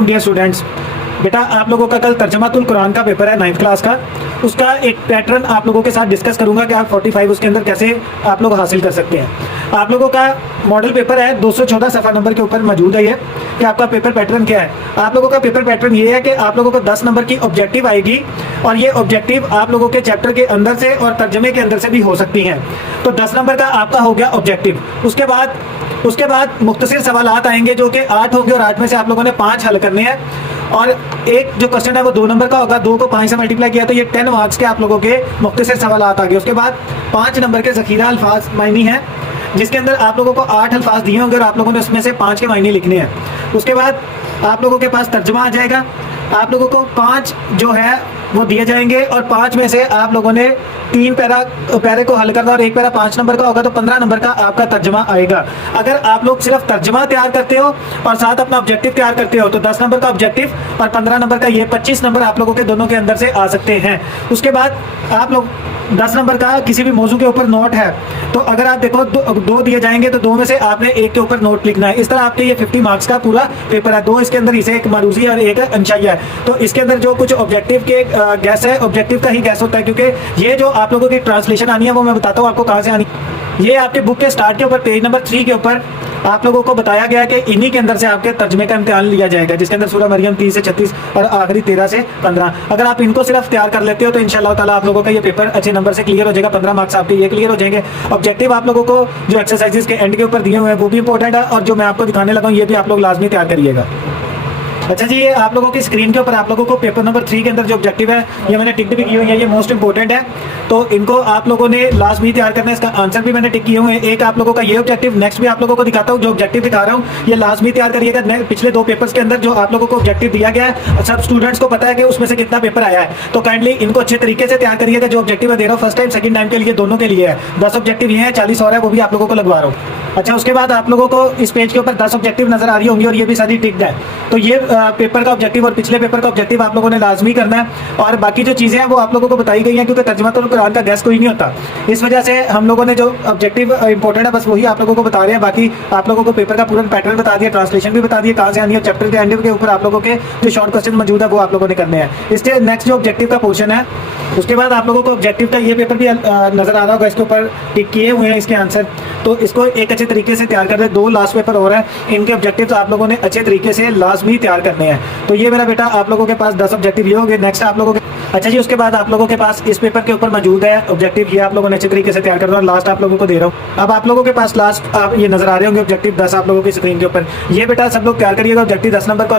Dear students, बेटा आप लोगों का कल तर्जमातुल कुरान का पेपर है 9th क्लास का। उसका एक पैटर्न आप लोगों के साथ डिस्कस करूंगा कि आप 45 उसके अंदर कैसे आप लोग हासिल कर सकते हैं। आप लोगों का मॉडल पेपर है 214 सफ़ा नंबर के ऊपर मौजूद है ये कि आपका पेपर पैटर्न क्या है। आप लोगों का पेपर पैटर्न ये है कि आप लोगों को 10 नंबर की ऑब्जेक्टिव आएगी और ये ऑब्जेक्टिव आप लोगों के चैप्टर के अंदर से और तर्जमे के अंदर से भी हो सकती हैं। तो 10 नंबर का आपका हो गया ऑब्जेक्टिव। उसके बाद मुख्तसर सवालात आएंगे जो कि 8 होंगे और 8 में से आप लोगों ने 5 हल करने हैं और एक जो क्वेश्चन है वो 2 नंबर का होगा। 2 को 5 से मल्टीप्लाई किया तो ये 10 मार्क्स के आप लोगों के मुख्तसर सवालात आ गए। उसके बाद 5 नंबर के ज़ख़ीरा अल्फाज मायनी है जिसके अंदर आप लोगों को 8 अल्फाज दिए होंगे और आप लोगों ने उसमें से 5 के मायने लिखने हैं। उसके बाद आप लोगों के पास तर्जमा आ जाएगा। आप लोगों को 5 जो है वो दिए जाएंगे और 5 में से आप लोगों ने 3 पैरे को हल करना और एक पैरा 5 नंबर का होगा तो 15 नंबर का आपका तर्जमा आएगा। अगर आप लोग सिर्फ तर्जमा तैयार करते हो और साथ अपना ऑब्जेक्टिव तैयार करते हो तो 10 नंबर का ऑब्जेक्टिव और 15 नंबर का ये 25 नंबर आप लोगों के दोनों के अंदर से आ सकते हैं। उसके बाद आप लोग 10 नंबर का किसी भी मौजू के ऊपर नोट है तो अगर आप देखो 2 दिए जाएंगे तो 2 में से आपने एक के ऊपर नोट लिखना है। इस तरह आपके ये 50 मार्क्स का पूरा पेपर है। 2 इसके अंदर इसे एक मारूजी और एक अंशाइया है। तो इसके अंदर जो कुछ ऑब्जेक्टिव के गैस है, ऑब्जेक्टिव का ही गैस होता है क्योंकि ये जो आप लोगों की ट्रांसलेशन आनी है वो मैं बताता हूँ आपको कहाँ से आनी। ये आपके बुक के स्टार्ट के ऊपर पेज नंबर 3 के ऊपर आप लोगों को बताया गया कि इन्हीं के अंदर से आपके तर्जमे का इम्तिहान लिया जाएगा जिसके अंदर सूरह मरियम 30 से 36 और आखिरी 13 से 15। अगर आप इनको सिर्फ तैयार कर लेते हो तो इंशाल्लाह ताला आप लोगों का ये पेपर अच्छे नंबर से क्लियर हो जाएगा। 15 मार्क्स आपके ये क्लियर हो जाएंगे। ऑब्जेक्टिव आप लोगों को जो एक्सरसाइजेस के एंड के ऊपर दिए हुए हैं वो भी इंपॉर्टेंट है और जो मैं आपको दिखाने लगा हूँ ये भी आप लोग लाजमी तैयार करिएगा। अच्छा जी, ये आप लोगों की स्क्रीन के ऊपर आप लोगों को पेपर नंबर 3 के अंदर जो ऑब्जेक्टिव है ये मैंने टिक भी की हुई है, ये मोस्ट इंपॉर्टेंट है तो इनको आप लोगों ने लास्ट भी तैयार करना है। इसका आंसर भी मैंने टिक किए हुए हैं। एक आप लोगों का ये ऑब्जेक्टिव, नेक्स्ट भी आप लोगों को दिखाता हूँ। जो ऑब्जेक्टिव दिखा रहा हूँ ये लास्ट भी तैयार करिएगा। पिछले 2 पेपर्स के अंदर जो आप लोगों को ऑब्जेक्टिव दिया गया है सब स्टूडेंट्स को पता है कि उसमें से कितना पेपर आया है तो काइंडली इनको अच्छे तरीके से तैयार करिएगा। जो ऑब्जेक्टिव मैं दे रहा हूँ फर्स्ट टाइम सेकंड टाइम के लिए दोनों के लिए है। 10 ऑब्जेक्टिव ये है, 40 और है वो भी आप लोगों को लगवा रहा हूँ। अच्छा, उसके बाद आप लोगों को इस पेज के ऊपर 10 ऑब्जेक्टिव नजर आ रही होंगी और ये भी सारी टिक्ड है। तो ये पेपर का ऑब्जेक्टिव और पिछले पेपर का ऑब्जेक्टिव आप लोगों ने लाजमी करना है और बाकी जो चीज़ें हैं वो आप लोगों को बताई गई हैं क्योंकि तर्जुमातुल कुरान का गैस कोई नहीं होता। इस वजह से हम लोगों ने जो ऑब्जेक्टिव इंपॉर्टेंट है बस वही आप लोगों को बता रहे हैं। बाकी आप लोगों को पेपर का पूरा पैटर्न बता दिया, ट्रांसलेशन भी बता दिया कहाँ से आनी है। चैप्टर के एंड के ऊपर आप लोगों के जो शॉर्ट क्वेश्चन मौजूद है वो आप लोगों ने करने हैं। इसके नेक्स्ट जो ऑब्जेक्टिव का पोर्शन है उसके बाद आप लोगों को ऑब्जेक्टिव का ये पेपर भी नजर आ रहा होगा। इसके ऊपर टिक किए हुए हैं इसके आंसर, तो इसको एक अच्छे तरीके से तैयार कर दे। 2 लास्ट पेपर और है, इनके ऑब्जेक्टिव्स आप लोगों ने अच्छे तरीके से लाजमी तैयार करने हैं। तो ये मेरा बेटा आप लोगों के पास 10 ऑब्जेक्टिव ये होंगे। नेक्स्ट आप लोगों के अच्छा जी, उसके बाद आप लोगों के पास इस पेपर के ऊपर मौजूद है ऑब्जेक्टिव, ये आप लोगों ने अच्छे तरीके से तैयार करना और लास्ट आप लोगों को दे रहा हूँ। अब आप लोगों के पास लास्ट आप ये नजर आ रहे होंगे ऑब्जेक्टिव 10 आप लोगों की स्क्रीन के ऊपर। ये बेटा सब लोग तैयार करिएगा ऑब्जेक्टिव 10 नंबर का।